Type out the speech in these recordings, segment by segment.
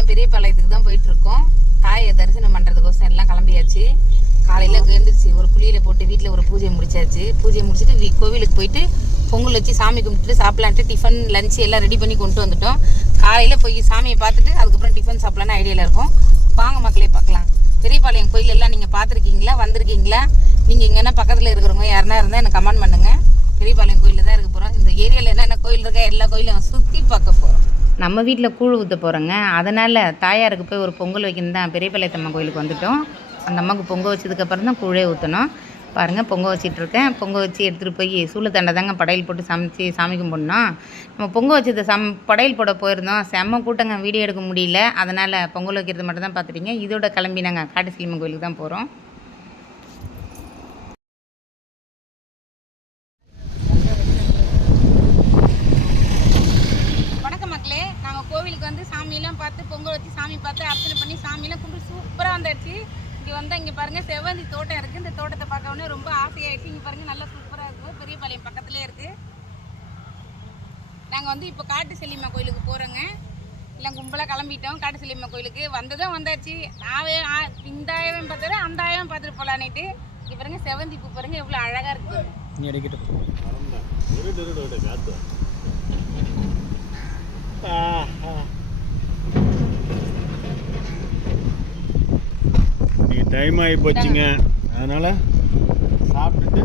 எல்லாம் பெரியபாளையத்துக்கு தான் போயிட்டுருக்கோம். தாயை தரிசனம் பண்ணுறதுக்கோசம் எல்லாம் கிளம்பியாச்சு. காலையில் எழுந்திரிச்சு ஒரு குளியில் போட்டு வீட்டில் ஒரு பூஜையை முடிச்சாச்சு. பூஜையை முடிச்சுட்டு கோவிலுக்கு போயிட்டு பொங்கல் வச்சு சாமி கும்பிட்டுட்டு சாப்பிட்லான்ட்டு டிஃபன் லஞ்சு எல்லாம் ரெடி பண்ணி கொண்டு வந்துட்டோம். காலையில் போய் சாமியை பார்த்துட்டு அதுக்கப்புறம் டிஃபன் சாப்பிட்லான்னு ஐடியாவில் இருக்கோம். வாங்க மக்களே பார்க்கலாம். பெரியபாளையம் கோயில் எல்லாம் நீங்கள் பார்த்துருக்கீங்களா, வந்திருக்கீங்களா? நீங்கள் இங்கன்னா பக்கத்தில் இருக்கிறவங்க யாருன்னா இருந்தால் எனக்கு கமெண்ட் பண்ணுங்கள். பெரியபாளையம் கோயிலில் தான் இருக்க போகிறோம். இந்த ஏரியாவில் என்னென்ன கோயில் இருக்கா எல்லா கோயிலும் சுற்றி பார்க்க போகிறோம். நம்ம வீட்டில் கூழ் ஊற்ற போகிறோங்க. அதனால் தாயாருக்கு போய் ஒரு பொங்கல் வைக்கணும் தான் பெரியபாளையத்தம்மா கோயிலுக்கு வந்துவிட்டோம். அந்த அம்மாவுக்கு பொங்கல் வச்சதுக்கப்புறம் தான் கூழே ஊற்றணும். பாருங்கள், பொங்கல் வச்சிட்ருக்கேன். பொங்கல் வச்சு எடுத்துகிட்டு போய் சூளத்தண்டை தாங்க படையல் போட்டு சமைச்சி சாமி கும்பிடணும். நம்ம பொங்கல் வச்சது படையல் போட போயிருந்தோம். செம்ம கூட்டங்க, வீடியோ எடுக்க முடியல. அதனால் பொங்கல் வைக்கிறது மட்டும் தான் பார்த்துட்டீங்க. இதோட கிளம்பி நாங்கள் காட்டுசெல்லியம்மன் கோயிலுக்கு தான் போகிறோம். வணக்கம் மக்களே, நாங்கள் கோவிலுக்கு வந்து சாமியெல்லாம் பார்த்து பொங்கல் வச்சு சாமி பார்த்து அர்ச்சனை பண்ணி சாமியெல்லாம் கும்பிட்டு சூப்பராக வந்தாச்சு. இங்கே வந்தால் இங்கே பாருங்கள் செவ்வந்தி தோட்டம் இருக்குது. இந்த தோட்டத்தை பார்க்கவுடனே ரொம்ப ஆசையாகிடுச்சு. இங்கே பாருங்கள் நல்லா சூப்பராக இருக்குது. பெரியபாளையம் பக்கத்துலேயே இருக்குது. நாங்கள் வந்து இப்போ காட்டுசெல்லியம்மா கோயிலுக்கு போகிறோங்க. எல்லாம் கும்பலாக கிளம்பிட்டோம். காட்டுசெல்லியம்மா கோயிலுக்கு வந்ததும் வந்தாச்சு. இந்த ஆயிரம் பார்த்தாரு அந்த ஆயிரம் பார்த்துட்டு போகலான்னுட்டு. இங்கே பாருங்கள் செவ்வந்தி பூ பாருங்கள் எவ்வளோ அழகாக இருக்குது. டைம் ஆகி போச்சுங்க. அதனால சாப்பிட்டுட்டு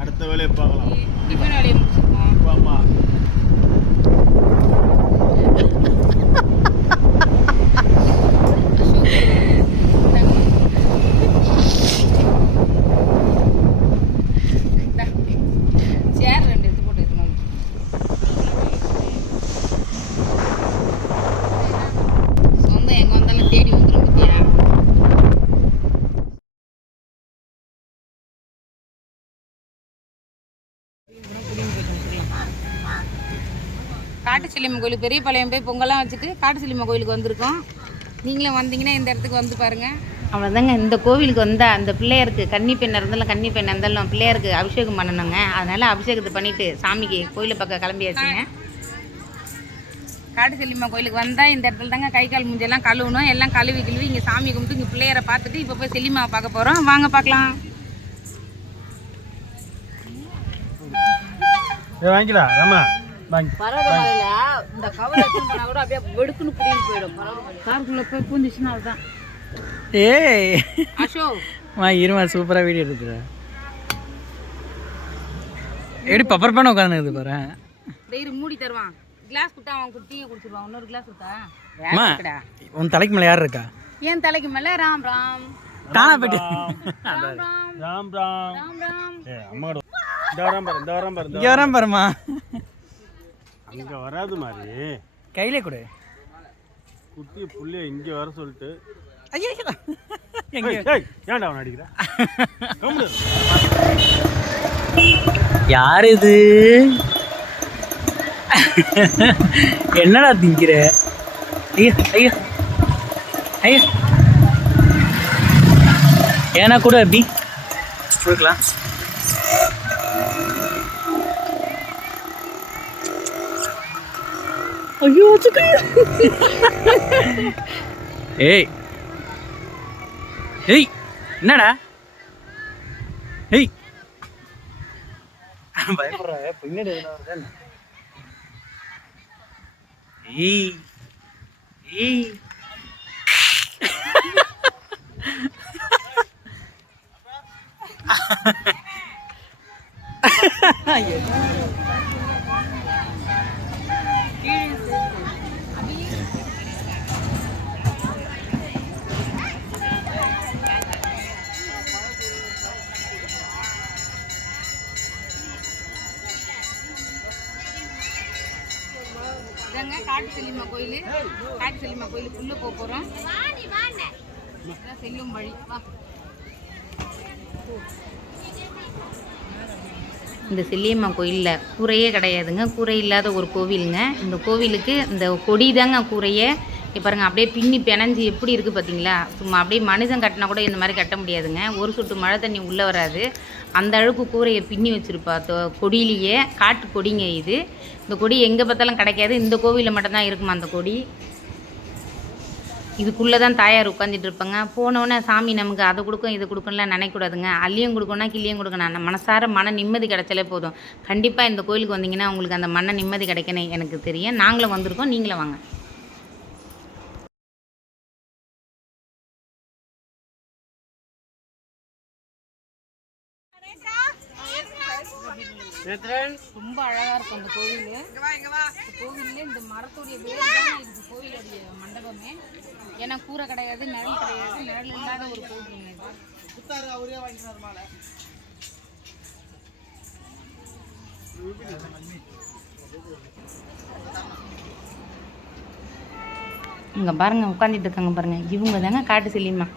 அடுத்த வேலையை பார்க்கலாம். டிஃபன் வேலையை முடிச்சிருக்கோம். ஆமாம், சேர் ரெண்டு எடுத்து போட்டு இருக்கணும். சொந்தம் எங்கே வந்தாலும் தேடி வந்துடும் பத்தியா. காட்டுசெல்லியம்மன் கோயிலுக்கு பெரியபாளையம் போய் பொங்கலாம் வச்சுட்டு காட்டுசெல்லியம்மன் கோயிலுக்கு வந்திருக்கோம். நீங்களும் வந்தீங்கன்னா இந்த இடத்துக்கு வந்து பாருங்கள். அவ்வளோதாங்க. இந்த கோவிலுக்கு வந்தால் அந்த பிள்ளையாருக்கு கன்னி பெண்ணாக இருந்தாலும் கன்னி பெண்ணாக இருந்தாலும் பிள்ளையாருக்கு அபிஷேகம் பண்ணணுங்க. அதனால் அபிஷேகத்தை பண்ணிவிட்டு சாமிக்கு கோயிலை பக்கம் கிளம்பியாச்சுங்க. காட்டுசெல்லியம்மன் கோயிலுக்கு வந்தால் இந்த இடத்துல தாங்க கை கால் மூஞ்செல்லாம் கழுவணும். எல்லாம் கழுவி இங்கே சாமி கும்பிட்டு இங்கே பிள்ளையாரை பார்த்துட்டு இப்போ போய் செல்லியம்மாவை பார்க்க போகிறோம். வாங்க பார்க்கலாம். வாங்கிடா ராமா. பரவாயில்ல, இந்த கவர் எடுத்துனா கூட அப்படியே வெடுக்குன்னு புடின்னு போயிடும். காருக்குள்ள போய் பூந்துச்சுன்னா அதுதான். ஏய் அசோக் இருமா, சூப்பராக வீடியோ எடுத்துற. எப்படி பப்பர் பண்ண உட்காந்து பாரு. டெய்ரி மூடி தருவான். கிளாஸ் கொடுத்தா அவன் டீயை குடிச்சிருவான். இன்னொரு கிளாஸ் கொடுத்தா உன் தலைக்கு மேலே யார் இருக்கா? என் தலைக்கு மேலே ராம் ராம் தானா போயிட்டு ராம் ராம் ராம் ராம் ராம் ராம். அம்மாவோட இந்த வரம் பாரு. இங்கே வரான் பாருமா. அங்கே வராது மாதிரி கையிலே கொடு. குட்டி புள்ளைய இங்கே வர சொல்லிட்டு ஐயா ஏன்டா அவன் அடிக்கிற? யார் இது? என்னடா திங்கிற? ஐயா ஐயா ஐயா, ஏன்னா கூட அப்படி கொடுக்கலாம். ஐயோ ஏய் ஏய், என்னடா? ஏய் பயப்படுற பின்னாடி ஏய் ஏய் காட்டுசெல்லியம்மா கோயில். காட்டுசெல்லியம்மா கோயிலுக்குள்ளே போக போகிறோம். செல்லும் வழி. வா. இந்த செல்லியம்மா கோயிலில் கூரையே கிடையாதுங்க. கூரை இல்லாத ஒரு கோவிலுங்க. இந்த கோவிலுக்கு இந்த கொடி தாங்க கூரையே. இப்போ பாருங்க, அப்படியே பின்னி பிணைஞ்சி எப்படி இருக்குது பார்த்தீங்களா? சும்மா அப்படியே மனுஷன் கட்டினா கூட இந்த மாதிரி கட்ட முடியாதுங்க. ஒரு சொட்டு மழை தண்ணி உள்ளே வராது. அந்த அளவுக்கு கூரையை பின்னி வச்சுருப்பா கொடியிலேயே. காட்டு கொடிங்க இது. இந்த கொடி எங்கே பார்த்தாலும் கிடைக்காது. இந்த கோவிலில் மட்டும்தான் இருக்குமா அந்த கொடி. இதுக்குள்ளே தான் தாயார் உட்காந்துட்டு இருப்பாங்க. போனோடனே சாமி நமக்கு அதை கொடுக்கும் இதை கொடுக்கும்லாம் நினைக்கக்கூடாதுங்க. அள்ளியும் கொடுக்கணும் கிள்ளியும் கொடுக்கணும். அந்த மனசார மன நிம்மதி கிடைச்சாலே போதும். கண்டிப்பாக இந்த கோயிலுக்கு வந்தீங்கன்னா உங்களுக்கு அந்த மன நிம்மதி கிடைக்கணும் எனக்கு தெரியும். நாங்களும் வந்திருக்கோம், நீங்களும் வாங்க. ரொம்ப அழகாக இருக்கும் அந்த கோவில். கோவில்ல இந்த மரத்துடைய வேறு தான் இதுக்கு கோவிலுடைய மண்டபமே. ஏன்னா கூரை கிடையாது, நிழல் கிடையாது, நிழல் இல்லாத ஒரு கோவில் இது. இங்க பாருங்க உட்காந்துட்டு இருக்காங்க பாருங்க, இவங்க தாங்க காட்டு செல்லியம்மா.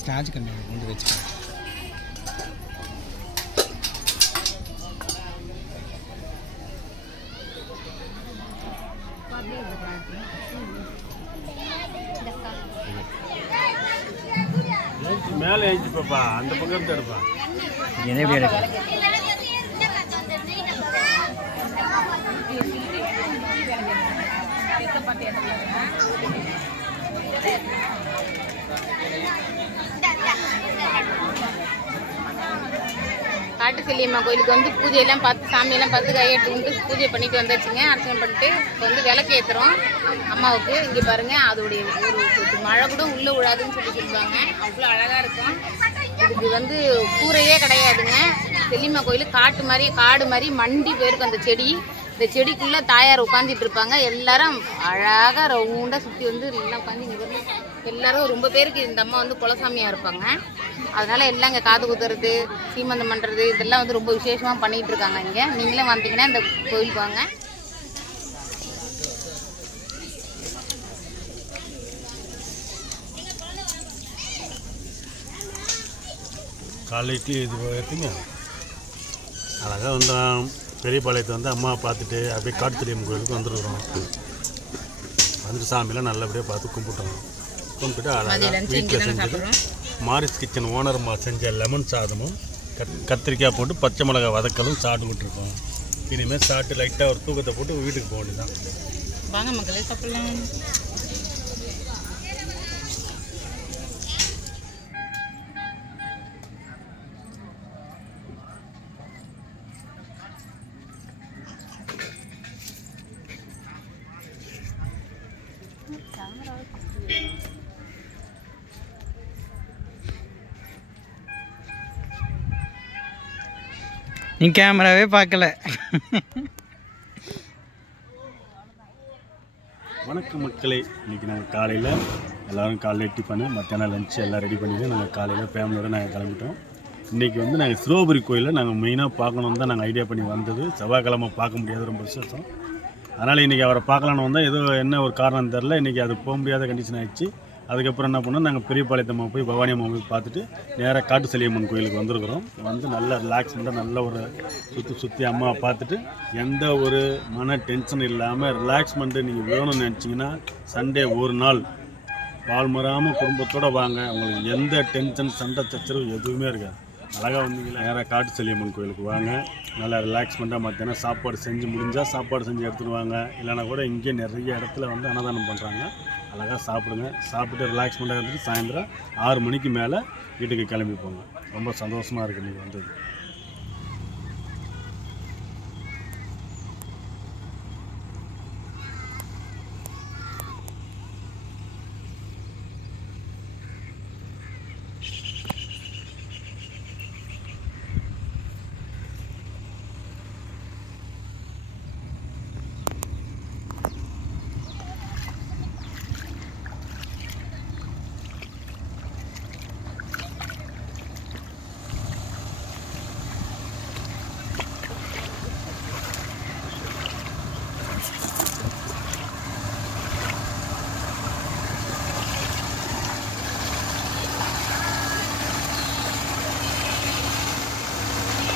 ஸ்டார்ச் கண்ணு கொண்டு வச்சு மேலே ஏஞ்சி பாப்பா, அந்த பக்கம் எடுப்பா. என்ன எப்படி எடுக்க காட்டு செல்லியம்மா கோயிலுக்கு வந்து பூஜையெல்லாம் பார்த்து சாமியெல்லாம் பார்த்து கையெட்டு விட்டு பூஜை பண்ணிட்டு வந்தாச்சுங்க. அர்ச்சனை பண்ணிட்டு இப்போ வந்து விளக்கு ஏற்றுறோம் அம்மாவுக்கு. இங்கே பாருங்கள், அதோடைய ஒரு மழை கூட உள்ளே விழாதுன்னு சொல்லுவாங்க. அவ்வளோ அழகாக இருக்கும். இதுக்கு வந்து கூரையே கிடையாதுங்க. செல்லியம்மா கோயில் காட்டு மாதிரி காடு மாதிரி மண்டி போயிருக்கும் அந்த செடி. இந்த செடிக்குள்ளே தாயார் உட்காந்துட்டு இருப்பாங்க. எல்லாரும் அழகாக ரவுண்டாக சுற்றி வந்து எல்லாம் உட்காந்து இங்கே வந்து எல்லாரும் ரொம்ப பேருக்கு இந்த அம்மா வந்து குலசாமியாக இருப்பாங்க. அதனால் எல்லாம் இங்கே காது குத்துறது, சீமந்தம் பண்ணுறது இதெல்லாம் வந்து ரொம்ப விசேஷமாக பண்ணிகிட்டு இருக்காங்க. இங்கே நீங்களும் வந்தீங்கன்னா இந்த கோயிலுக்கு வாங்க. காலைக்கு இது எடுத்துங்க. அழகாக வந்தோம். பெரியபாளையத்தை வந்து அம்மா பார்த்துட்டு அப்படியே காட்டுத்தெரியம் கோயிலுக்கு வந்துருக்குறோம். வந்துட்டு சாமியெல்லாம் நல்லபடியாக பார்த்து கும்பிட்டோம். கும்பிட்டுட்டு அழகாக வீட்டில் செஞ்சது மாரிஸ் கிச்சன் ஓனர் செஞ்ச லெமன் சாதமும் கத்திரிக்காய் போட்டு பச்சை மிளகாய் வதக்கலும் சாப்பிட்டு இருக்கோம். இனிமேல் சாப்பிட்டு லைட்டாக ஒரு தூக்கத்தை போட்டு வீட்டுக்கு போக வேண்டியதான். வாங்க மக்களே சாப்பிடலாம். நீ கேமராவே பார்க்கல. வணக்கம் மக்களே, இன்றைக்கி நாங்கள் காலையில் எல்லோரும் காலையில் டிஃபனு மத்தியானம் லஞ்சு எல்லாம் ரெடி பண்ணிவிட்டு நாங்கள் காலையில் ஃபேமிலியோடு நாங்கள் கிளம்பிட்டோம். இன்றைக்கி வந்து நாங்கள் சிரோபுரி கோயிலில் நாங்கள் மெயினாக பார்க்கணுன்னு தான் நாங்கள் ஐடியா பண்ணி வந்தது. செவ்வாய்க்கிழமை பார்க்க முடியாது, ரொம்ப விசேஷம். அதனால் இன்றைக்கி அவரை பார்க்கலான்னு வந்தால் ஏதோ என்ன ஒரு காரணம் தெரில, இன்றைக்கி அது போக முடியாத கண்டிஷன் ஆகிடுச்சு. அதுக்கப்புறம் என்ன பண்ணோம், நாங்கள் பெரியபாளையத்தம்மா போய் பவானி அம்மா போய் பார்த்துட்டு நேராக காட்டு செல்லியம்மன் கோயிலுக்கு வந்துருக்குறோம். வந்து நல்லா ரிலாக்ஸ் பண்ணிட்டு நல்ல ஒரு சுற்றி அம்மாவை பார்த்துட்டு எந்த ஒரு மன டென்ஷன் இல்லாமல் ரிலாக்ஸ் பண்ணிட்டு நீங்கள் வேணும்னு நினச்சிங்கன்னா சண்டே ஒரு நாள் பால் மறாமல் குடும்பத்தோடு வாங்க. உங்களுக்கு எந்த டென்ஷன் சண்டை சச்சரவு எதுவுமே இருக்காது. அழகாக வந்தீங்களா நேராக காட்டு செல்லியம்மன் கோயிலுக்கு வாங்க. நல்லா ரிலாக்ஸ் பண்ணிட்டா மத்தியானம் சாப்பாடு செஞ்சு முடிஞ்சால் சாப்பாடு செஞ்சு எடுத்துகிட்டு வாங்க. இல்லைனா கூட இங்கே நிறைய இடத்துல வந்து அன்னதானம் பண்ணுறாங்க. அழகாக சாப்பிடுங்க. சாப்பிட்டு ரிலாக்ஸ் பண்ணிட்டு வந்துட்டு சாயந்தரம் 6 மணிக்கு மேலே வீட்டுக்கு கிளம்பி போங்க. ரொம்ப சந்தோஷமாக இருக்குது நீங்கள் வந்தது.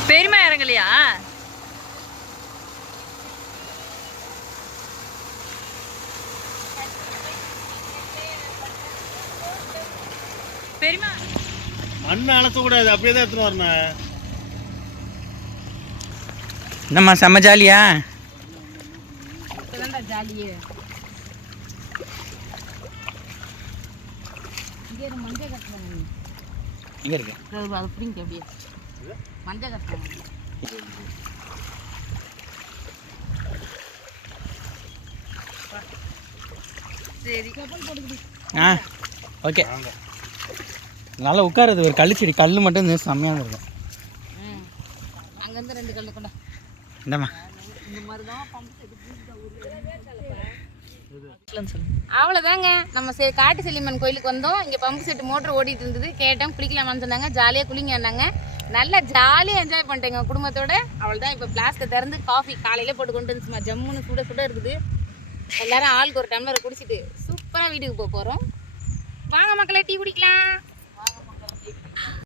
பெரியமா இறங்கலையா? பெரியமா மண்ணை அலசக்கூடாது, அப்படியே தான் எடுத்துன்னு வரணும். என்னம்மா செம்ம ஜாலியா? இப்பதான்டா ஜாலியே. இங்கே ஒரு மஞ்சள் கட்டுறாங்க. எங்கே இருக்கு? அது பிடிங்க அப்படியே மஞ்சள் கட்டுறாங்க. சரி ஆ ஓகே. நல்லா உட்காருது. ஒரு கல் செடி கல் மட்டும் இந்த செம்மையாக இருக்கும். அங்கேருந்து 2 கல்லு கொண்டா. இந்தம்மா இந்த மாதிரி தான் அவ்வளோதாங்க. நம்ம காட்டு செல்லியம்மன் கோயிலுக்கு வந்தோம். இங்கே பம்பு செட்டு மோட்டர் ஓடிட்டு இருந்தது. கேட்டோம் குளிக்கலாமான்னு சொன்னாங்க. ஜாலியாக குளிங்கன்னாங்க. நல்லா ஜாலியாக என்ஜாய் பண்ணிட்டேங்க குடும்பத்தோட. அவ்வளோதான். இப்போ ஃப்ளாஸ்க்கை திறந்து காஃபி காலையில் போட்டு கொண்டு வந்துச்சுமா. ஜம்முன்னு சுட சுட இருக்குது. எல்லாரும் ஆளுக்கு ஒரு டம்ளர் குடிச்சிட்டு சூப்பராக வீட்டுக்கு போக போகிறோம். வாங்க மக்களே, டீ குடிக்கலாம்.